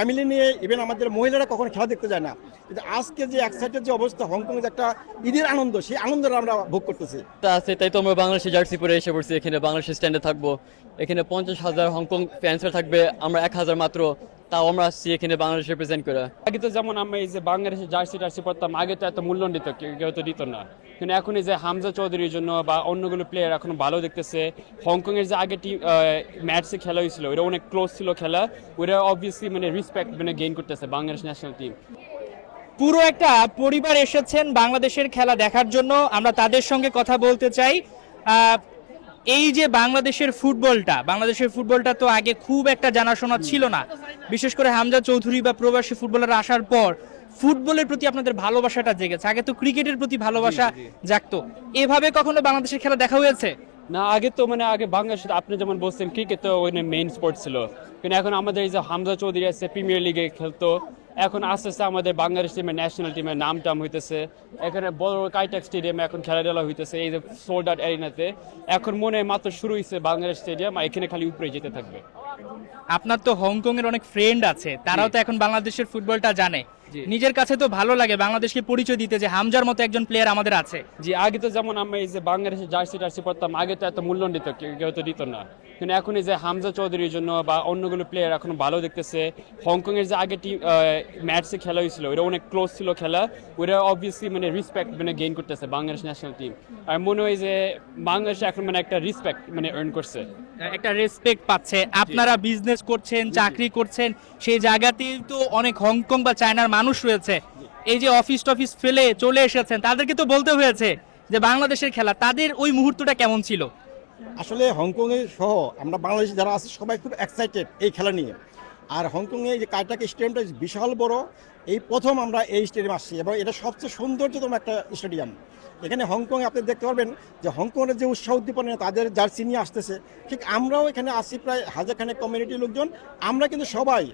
Family নিয়ে, even আমাদের মহিলারা কখনো খেলা দেখতে যায় না, কিন্তু আজকে যে এক্সাইটেড যে অবস্থা, হংকংয়ের যে একটা ঈদের আনন্দ, সেই আনন্দটা আমরা ভোগ করতেছি। তা আছে, তাই তো আমরা বাংলাদেশে জার্সি পরে এসে পড়ছি। এখানে বাংলাদেশের স্ট্যান্ডে থাকবো। এখানে 50,000 হংকং ফ্যান্সরা থাকবে, আমরা 1,000 মাত্র, তাও আমরা আসছি এখানে বাংলাদেশ রিপ্রেজেন্ট করে। আগে তো যেমন আমরা এই যে বাংলাদেশের জার্সি টার্সি পরতাম, আগে তো এত মূল্য দিত কেউ তো দিত না, কিন্তু এখন এই যে হামজা চৌধুরীর জন্য বা অন্যগুলো প্লেয়ার এখন ভালো দেখতেছে। হংকং এর যে আগে ম্যাচে খেলা হয়েছিল, ওটা অনেক ক্লোজ ছিল খেলা, ওটা অবভিয়াসলি মানে রেসপেক্ট মানে গেইন করতেছে বাংলাদেশ ন্যাশনাল টিম। পুরো একটা পরিবার এসেছেন বাংলাদেশের খেলা দেখার জন্য, আমরা তাদের সঙ্গে কথা বলতে চাই। এই যে বাংলাদেশের ফুটবলটা তো আগে খুব একটা জানাশোনা ছিল না, বিশেষ করে হামজা চৌধুরী বা প্রবাসী ফুটবলার আসার পর ফুটবলের প্রতি আপনাদের ভালোবাসাটা জেগেছে। আগে তো ক্রিকেটের প্রতি ভালোবাসা জাগতো, এভাবে কখনো বাংলাদেশের খেলা দেখা হয়েছে না? আগে তো মানে আগে বাংলাদেশ আপনি যেমন বলছেন ক্রিকেট তো ওই মেইন স্পোর্ট ছিল, কিন্তু এখন আমাদের এই যে হামজা চৌধুরী আছে প্রিমিয়ার লিগে খেলতো, এখন আস্তে আস্তে আমাদের বাংলাদেশ টিমের ন্যাশনাল টিমের নাম টাম হইতেছে, এখানে বড় কাইটেক স্টেডিয়ামে এখন খেলাধুলা হইতেছে, এই যে সোল্ড আউট এরিনাতে। এখন মনে হয় মাত্র শুরু হয়েছে বাংলাদেশ স্টেডিয়াম, আর এখানে খালি উপরে যেতে থাকবে। আপনার তো হংকং এর অনেক ফ্রেন্ড আছে, তারাও তো এখন বাংলাদেশের ফুটবলটা জানে, জি। নিজের কাছে তো ভালো লাগে বাংলাদেশকে পরিচয় দিতে যে হামজার মতো একজন প্লেয়ার আমাদের আছে। জি, আগে তো যেমন আমরা এই যে বাংলাদেশের জার্সি টার্সি পরতাম, আগে তো এত মূল্য দিত কেউ তো দিত না, কিন্তু এখন এই যে হামজা চৌধুরীর জন্য বা অন্যগুলো প্লেয়ার এখন ভালো দেখতেছে। হংকং এর যে আগে ম্যাচে খেলা হয়েছিল, ওটা অনেক ক্লোজ ছিল খেলা, ওটা অবভিয়াসলি মানে রেসপেক্ট মানে গেইন করতেছে বাংলাদেশ ন্যাশনাল টিম। আর মনে হয় যে বাংলাদেশ এখন মানে একটা রেসপেক্ট মানে আর্ন করছে, একটা রেসপেক্ট পাচ্ছে। আপনারা বিজনেস করছেন, চাকরি করছেন, সেই জায়গাতেই তো অনেক হংকং বা চায়নার মানুষ রয়েছে। এই যে অফিস টফিস ফেলে চলে এসেছেন, তাদেরকে তো বলতে হয়েছে যে বাংলাদেশের খেলা, তাদের ওই মুহূর্তটা কেমন ছিল? আসলে হংকংয়ের সহ আমরা বাংলাদেশে যারা আছে সবাই খুব এক্সাইটেড এই খেলা নিয়ে। আর হংকংয়ে যে কাইটাক স্টেডিয়ামটা বিশাল বড়, এই প্রথম আমরা এই স্টেডিয়াম আসছি, এবং এটা সবচেয়ে সৌন্দর্যতম একটা স্টেডিয়াম। এখানে হংকংয়ে আপনি দেখতে পারবেন যে হংকংয়ের যে উৎসাহ উদ্দীপনা তাদের জার্সি নিয়ে আসতেছে, ঠিক আমরাও এখানে আসছি প্রায় 1,000 কমিউনিটির লোকজন। আমরা কিন্তু সবাই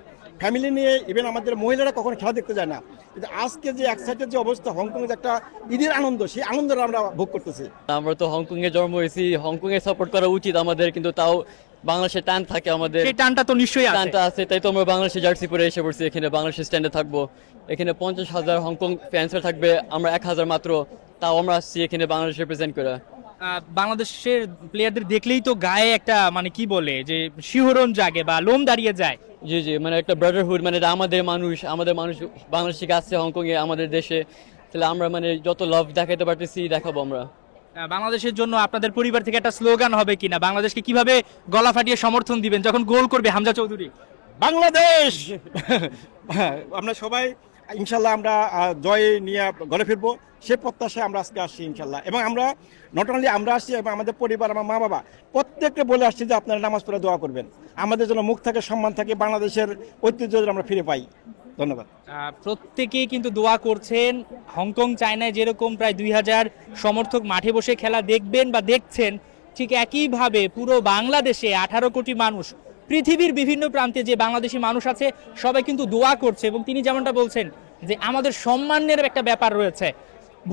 ফ্যামিলি নিয়ে, ইভেন আমাদের মহিলারা কখনো খেলা দেখতে যায় না, কিন্তু আজকে যে এক্সাইটেড যে অবস্থা, হংকংয়ের যে একটা ঈদের আনন্দ, সেই আনন্দটা আমরা ভোগ করতেছি। আমরা তো হংকং এ জন্ম হয়েছি, হংকং এ সাপোর্ট করা উচিত আমাদের, কিন্তু তাও বাংলাদেশের টান থাকে আমাদের। সেই টানটা তো নিশ্চয়ই আছে। টানটা আছে, তাই তো আমরা বাংলাদেশে জার্সি পরে এসে পড়ছি। এখানে বাংলাদেশের স্ট্যান্ডে থাকবো। এখানে 50,000 হংকং ফ্যান্সরা থাকবে, আমরা 1,000 মাত্র, তাও আমরা আসছি এখানে বাংলাদেশ রিপ্রেজেন্ট করে। বাংলাদেশের প্লেয়ারদের দেখলেই তো গায়ে একটা মানে কি বলে যে শিহরণ জাগে বা লোম দাঁড়িয়ে যায়। জি জি, মানে একটা ব্রাদারহুড, মানে এটা আমাদের মানুষ বাংলাদেশ থেকে আসছে হংকং এ আমাদের দেশে, তাহলে আমরা মানে যত লাভ দেখাতে পারতেছি দেখাবো আমরা। বাংলাদেশের জন্য আপনাদের পরিবার থেকে একটা স্লোগান হবে কিনা, বাংলাদেশকে কিভাবে গলা ফাটিয়ে সমর্থন দিবেন যখন গোল করবে হামজা চৌধুরী? বাংলাদেশ আমরা সবাই ইনশাল্লাহ আমরা জয় নিয়ে ঘরে ফিরবো, সে প্রত্যাশায় আমরা আজকে আসছি ইনশাল্লাহ। এবং আমরা নট অনলি আমরা আসছি, এবং আমাদের পরিবার, আমার মা বাবা প্রত্যেককে বলে আসছি যে আপনারা নামাজ পড়ে দোয়া করবেন, আমাদের জন্য মুখ থাকে, সম্মান থাকে, বাংলাদেশের ঐতিহ্য যেন আমরা ফিরে পাই। ধন্যবাদ। প্রত্যেকেই কিন্তু দোয়া করছেন। হংকং চায়নায় যেরকম প্রায় 2,000 সমর্থক মাঠে বসে খেলা দেখবেন বা দেখছেন, ঠিক একইভাবে পুরো বাংলাদেশে 18 কোটি মানুষ, পৃথিবীর বিভিন্ন প্রান্তে যে বাংলাদেশি মানুষ আছে সবাই কিন্তু দোয়া করছে। এবং তিনি যেমনটা বলছেন যে আমাদের সম্মানের একটা ব্যাপার রয়েছে,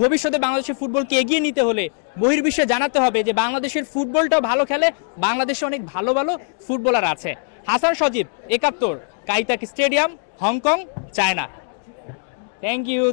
ভবিষ্যতে বাংলাদেশের ফুটবলকে এগিয়ে নিতে হলে বহির্বিশ্বে জানাতে হবে যে বাংলাদেশের ফুটবলটাও ভালো খেলে, বাংলাদেশে অনেক ভালো ভালো ফুটবলার আছে। Hasan Sajib, 71, Kai Tak stadium, Hong Kong, China. Thank you.